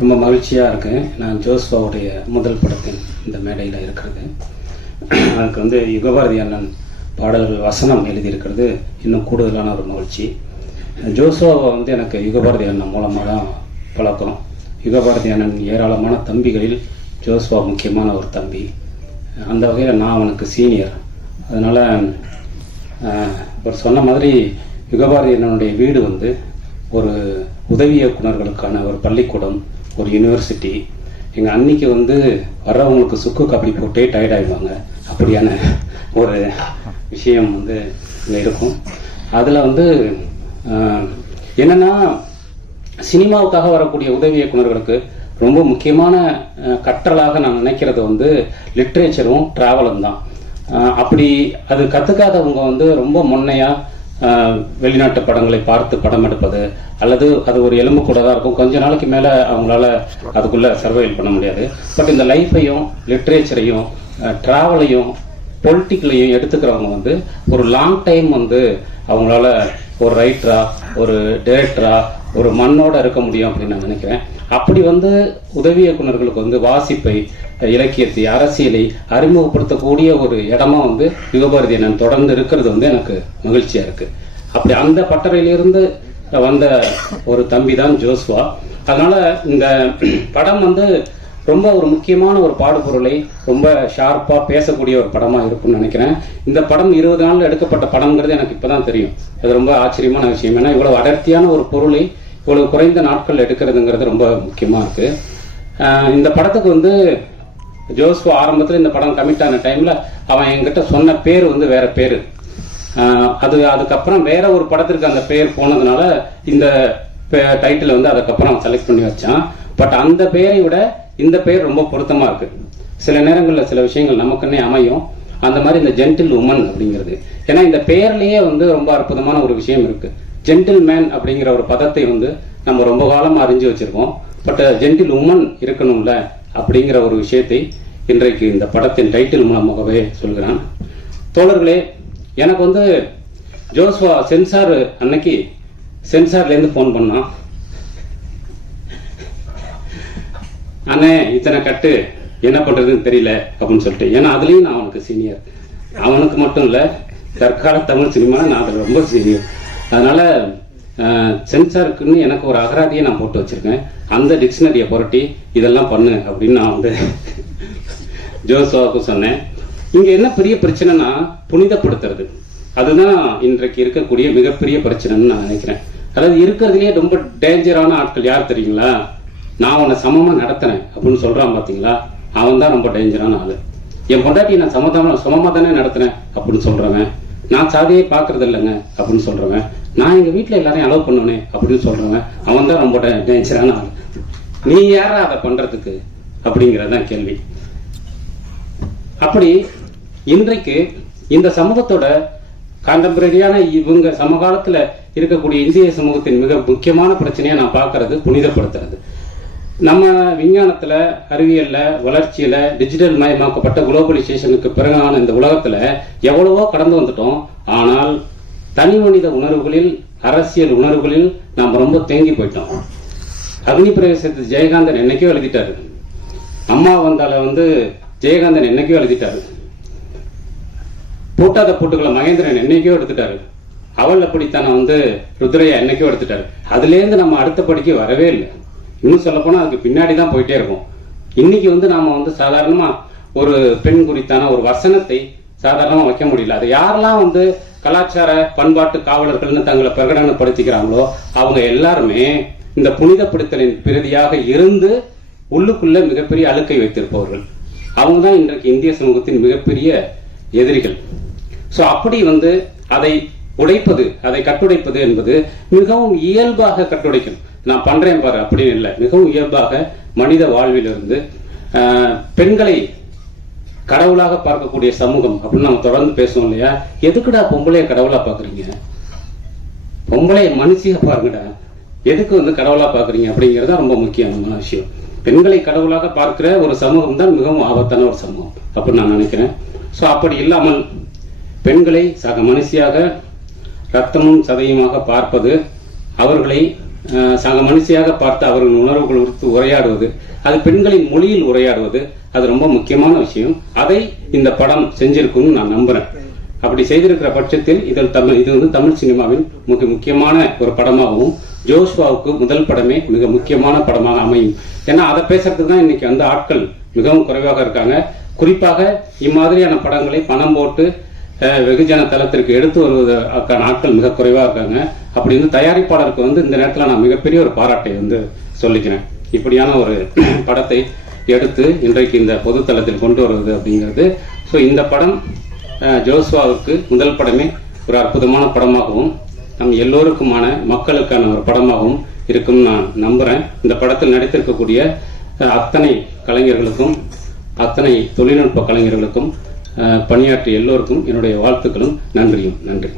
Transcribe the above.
ரொம்ப மகிழ்ச்சியாக இருக்கேன் நான் ஜோஸ்வாவுடைய முதல் படத்தின் இந்த மேடையில் இருக்கிறது அதுக்கு வந்து யுகபாரதி அண்ணன் பாடல்கள் வசனம் எழுதியிருக்கிறது இன்னும் கூடுதலான ஒரு மகிழ்ச்சி ஜோஸ்வாவை வந்து எனக்கு யுகபாரதி அண்ணன் மூலமாக தான் பழக்கம் யுகபாரதி அண்ணன் ஏராளமான தம்பிகளில் ஜோஸ்வா முக்கியமான ஒரு தம்பி அந்த வகையில் நான் அவனுக்கு சீனியர் அதனால் அவர் சொன்ன மாதிரி யுகபாரதி அண்ணனுடைய வீடு வந்து ஒரு உதவி இயக்குநர்களுக்கான ஒரு பள்ளிக்கூடம் ஒரு யூனிவர்சிட்டி எங்கள் அன்னைக்கு வந்து வர்றவங்களுக்கு சுக்கு காப்பி போட்டே டயர்ட் ஆகிடுவாங்க அப்படியான ஒரு விஷயம் வந்து இருக்கும் அதில் வந்து என்னன்னா சினிமாவுக்காக வரக்கூடிய உதவி இயக்குநர்களுக்கு ரொம்ப முக்கியமான கற்றலாக நான் நினைக்கிறது வந்து லிட்ரேச்சரும் ட்ராவலும் தான் அப்படி அது கற்றுக்காதவங்க வந்து ரொம்ப முன்னையாக வெளிநாட்டு படங்களை பார்த்து படம் எடுப்பது அல்லது அது ஒரு எலும்பு கூட தான் இருக்கும் கொஞ்ச நாளைக்கு மேலே அவங்களால அதுக்குள்ளே சர்வைவ் பண்ண முடியாது பட் இந்த லைஃப்பையும் லிட்ரேச்சரையும் டிராவலையும் பொலிட்டிக்கலையும் எடுத்துக்கிறவங்க வந்து ஒரு லாங் டைம் வந்து அவங்களால ஒரு ரைட்டரா ஒரு டைரக்டரா ஒரு மண்ணோட இருக்க முடியும் அப்படின்னு நான் நினைக்கிறேன் அப்படி வந்து உதவி இயக்குநர்களுக்கு வந்து வாசிப்பை இலக்கியத்தை அரசியலை அறிமுகப்படுத்தக்கூடிய ஒரு இடமா வந்து யுகபாரதி நான் தொடர்ந்து இருக்கிறது வந்து எனக்கு மகிழ்ச்சியா இருக்கு அப்படி அந்த பட்டறையிலிருந்து வந்த ஒரு தம்பி தான் ஜோஸ்வா அதனால இந்த படம் வந்து ரொம்ப ஒரு முக்கியமான ஒரு பாடுபொருளை ரொம்ப ஷார்ப்பாக பேசக்கூடிய ஒரு படமாக இருக்கும்னு நினைக்கிறேன் இந்த படம் இருபது நாளில் எடுக்கப்பட்ட படம்ங்கிறது எனக்கு இப்போ தான் தெரியும் அது ரொம்ப ஆச்சரியமான விஷயம் ஏன்னா இவ்வளோ அடர்த்தியான ஒரு பொருளை இவ்வளவு குறைந்த நாட்கள் எடுக்கிறதுங்கிறது ரொம்ப முக்கியமாக இருக்குது இந்த படத்துக்கு வந்து ஜோஸ்கோ ஆரம்பத்தில் இந்த படம் கமிட் ஆன டைமில் அவன் என்கிட்ட சொன்ன பேர் வந்து வேற பேர் அது அதுக்கப்புறம் வேற ஒரு படத்திற்கு அந்த பேர் போனதுனால இந்த டைட்டில் வந்து அதுக்கப்புறம் செலக்ட் பண்ணி வச்சான் பட் அந்த பேரை விட இந்த பேர் ரொம்ப பொருத்தமாக இருக்குது சில நேரங்களில் சில விஷயங்கள் நமக்குன்னே அமையும் அந்த மாதிரி இந்த ஜென்டில் உமன் அப்படிங்கிறது ஏன்னா இந்த பேர்லயே வந்து ரொம்ப அற்புதமான ஒரு விஷயம் இருக்குது ஜென்டில் மேன் அப்படிங்கிற ஒரு பதத்தை வந்து நம்ம ரொம்ப காலமாக அறிஞ்சு வச்சுருக்கோம் பட் ஜென்டில் உமன் இருக்கணும்ல அப்படிங்கிற ஒரு விஷயத்தை இன்றைக்கு இந்த படத்தின் டைட்டில் மூலமாகவே சொல்கிறான் தோழர்களே எனக்கு வந்து ஜோஸ்வா சென்சார் அன்னைக்கு சென்சார்லேருந்து ஃபோன் பண்ணான் அண்ணே இத்தனை கட்டு என்ன பண்ணுறதுன்னு தெரியல அப்படின்னு சொல்லிட்டு ஏன்னா அதுலேயும் நான் அவனுக்கு சீனியர் அவனுக்கு மட்டும் இல்லை தற்கால தமிழ் சினிமா நான் அதில் ரொம்ப சீனியர் அதனால் சென்சாருக்குன்னு எனக்கு ஒரு அகராதியை நான் போட்டு வச்சுருக்கேன் அந்த டிக்ஷனரியை புரட்டி இதெல்லாம் பண்ணு அப்படின்னு நான் வந்து ஜோசுவாவுக்கும் சொன்னேன் இங்கே என்ன பெரிய பிரச்சனைனா புனிதப்படுத்துறது அதுதான் இன்றைக்கு இருக்கக்கூடிய மிகப்பெரிய பிரச்சனைன்னு நான் நினைக்கிறேன் அதாவது இருக்கிறதுலேயே ரொம்ப டேஞ்சரான ஆட்கள் யார் தெரியுங்களா நான் உன்னை சமமாக நடத்துறேன் அப்படின்னு சொல்கிறான் பார்த்தீங்களா அவன் தான் ரொம்ப டேஞ்சரான ஆள் என் பொண்டாட்டி நான் சமதமாக சமமாக தானே நடத்துகிறேன் அப்படின்னு சொல்கிறவன் நான் சாதியை பார்க்கறது இல்லைங்க அப்படின்னு சொல்கிறவன் நான் எங்க வீட்டில் எல்லாரையும் அலோவ் பண்ணுவேன் அப்படின்னு சொல்கிறவன் அவன் தான் ரொம்ப டேஞ்சரான ஆள் நீ யாரா அதை பண்றதுக்கு அப்படிங்கறதுதான் கேள்வி அப்படி இன்றைக்கு இந்த சமூகத்தோட கான்டெம்பரரியான இவங்க சமகாலத்துல இருக்கக்கூடிய இந்திய சமூகத்தின் மிக முக்கியமான பிரச்சனையை நான் பார்க்கறது புனிதப்படுத்துறது நம்ம விஞ்ஞானத்தில் அறிவியலில் வளர்ச்சியில் டிஜிட்டல் மயமாக்கப்பட்ட குளோபலைசேஷனுக்கு பிறகான இந்த உலகத்தில் எவ்வளவோ கடந்து வந்துட்டோம் ஆனால் தனி மனித உணர்வுகளில் அரசியல் உணர்வுகளில் நாம் ரொம்ப தேங்கி போயிட்டோம் அக்னி பிரவேசத்து ஜெயகாந்தன் என்னைக்கோ எழுதிட்டாரு அம்மா வந்தால வந்து ஜெயகாந்தன் என்னைக்கோ எழுதிட்டாரு பூட்டாத பூட்டுக்களை மகேந்திரன் என்னைக்கோ எடுத்துட்டாரு அவள் அப்படித்தான வந்து ருத்ரையா என்னைக்கோ எடுத்துட்டாரு அதுலேருந்து நம்ம அடுத்த படிக்கு வரவே இல்லை இன்னும் சொல்லப்போனால் அதுக்கு பின்னாடி தான் போயிட்டே இருக்கும் இன்னைக்கு வந்து நாம வந்து சாதாரணமாக ஒரு பெண் குறித்தான ஒரு வசனத்தை சாதாரணமாக வைக்க முடியல அது யாரெல்லாம் வந்து கலாச்சார பண்பாட்டு காவலர்கள்னு தங்களை பிரகடனப்படுத்திக்கிறாங்களோ அவங்க எல்லாருமே இந்த புனிதப்படுத்தலின் பிரதியாக இருந்து உள்ளுக்குள்ள மிகப்பெரிய அழுக்கை வைத்திருப்பவர்கள் அவங்க தான் இன்றைக்கு இந்திய சமூகத்தின் மிகப்பெரிய எதிரிகள் ஸோ அப்படி வந்து அதை உடைப்பது அதை கட்டுடைப்பது என்பது மிகவும் இயல்பாக கட்டுடைக்கணும் நான் பண்றேன் பாரு அப்படின்னு இல்லை மிகவும் இயல்பாக மனித வாழ்விலிருந்து பெண்களை கடவுளாக பார்க்கக்கூடிய சமூகம் அப்படின்னு நம்ம தொடர்ந்து பேசுவோம் இல்லையா எதுக்குடா பொம்பளைய கடவுளா பாக்குறீங்க பொம்பளைய மனுஷியாக பாருங்கடா எதுக்கு வந்து கடவுளா பாக்குறீங்க அப்படிங்கிறது ரொம்ப முக்கியமான விஷயம் பெண்களை கடவுளாக பார்க்கிற ஒரு சமூகம் தான் மிகவும் ஆபத்தான ஒரு சமூகம் அப்படின்னு நான் நினைக்கிறேன் ஸோ அப்படி இல்லாமல் பெண்களை சக மனுஷியாக ரத்தமும் சதையுமாக பார்ப்பது அவர்களை சக மனுஷியாக பார்த்து அவர்களின் உணர்வுகள் குறித்து உரையாடுவது அது பெண்களின் மொழியில் உரையாடுவது அது ரொம்ப முக்கியமான விஷயம் அதை இந்த படம் செஞ்சிருக்கும்னு நான் நம்புறேன் அப்படி செய்திருக்கிற பட்சத்தில் இதில் தமிழ் இது வந்து தமிழ் சினிமாவின் மிக முக்கியமான ஒரு படமாகவும் ஜோஷ்வாவுக்கு முதல் படமே மிக முக்கியமான படமாக அமையும் ஏன்னா அதை பேசுறதுக்கு தான் இன்னைக்கு அந்த ஆட்கள் மிகவும் குறைவாக இருக்காங்க குறிப்பாக இம்மாதிரியான படங்களை பணம் போட்டு வெகுஜன தளத்திற்கு எடுத்து வருவதற்கான ஆட்கள் மிக குறைவாக இருக்காங்க அப்படி வந்து தயாரிப்பாளருக்கு வந்து இந்த நேரத்தில் நான் மிகப்பெரிய ஒரு பாராட்டை வந்து சொல்லிக்கிறேன் இப்படியான ஒரு படத்தை எடுத்து இன்றைக்கு இந்த பொதுத்தளத்தில் கொண்டு வருவது அப்படிங்கிறது ஸோ இந்த படம் ஜோஸ்வாவுக்கு முதல் படமே ஒரு அற்புதமான படமாகவும் நம் எல்லோருக்குமான மக்களுக்கான ஒரு படமாகவும் இருக்கும்னு நான் நம்புகிறேன் இந்த படத்தில் நடித்திருக்கக்கூடிய அத்தனை கலைஞர்களுக்கும் அத்தனை தொழில்நுட்ப கலைஞர்களுக்கும் பணியாற்றிய எல்லோருக்கும் என்னுடைய வாழ்த்துக்களும் நன்றியும் நன்றி